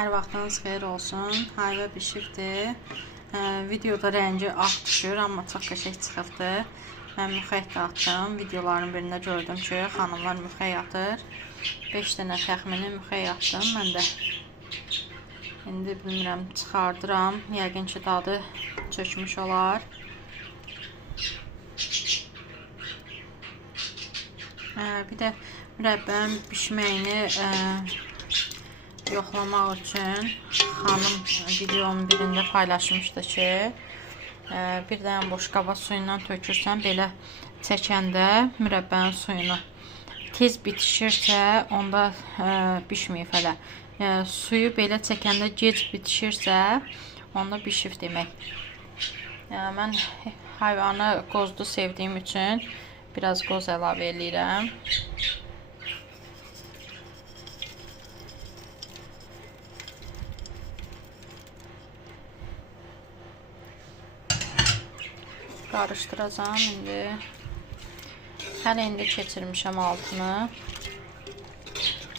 Hər vaxtınız xeyir olsun. Hayva bişibdir. Videoda rəngi ağ düşür, amma çox qəşəng çıxıbdır. Mən müxəyyət atdım. Videoların birində gördüm ki, xanımlar müxəyyət atır. 5 dənə təxmini müxəyyət atdım. Mən də indi bilmirəm, çıxardıram. Yəqin ki, dadı çökmüş olar. Bir də mürəbbənin bişməyini yoxlamaq üçün xanım videonun birində paylaşmışdı ki, bir dənə boş qaba suyundan tökürsən, belə çəkəndə mürəbbənin suyunu tez bitişirsə, onda bişməyib hələ. Suyu belə çəkəndə gec bitişirsə, onda bişib demək. Mən hayvanı qozlu sevdiyim üçün biraz qoz əlavə eləyirəm. Qarışdıracağım indi. Hələ indi keçirmişəm altını.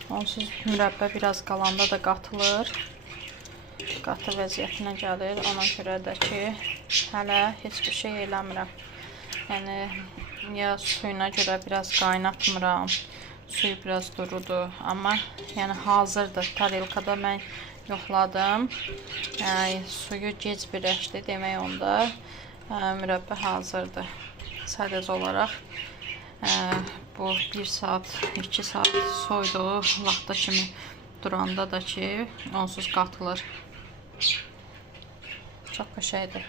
Onsuz mürəbbə biraz qalanda da qatılır. Qatı vəziyyətinə gəlir. Ona görə də ki, hələ heç bir şey eləmirəm. Yəni, ya suyuna görə biraz qaynatmıram. Suyu biraz durudur. Amma yəni hazırdır. Tarelkada mən yoxladım. Suyu gec birləşdi demək onda. Mürəbbə hazırdır. Sadəcə olaraq bu 1 saat, 2 saat soyduğu vaxta kimi duranda da ki, onsuz qatılır. Çox qəşəngdir.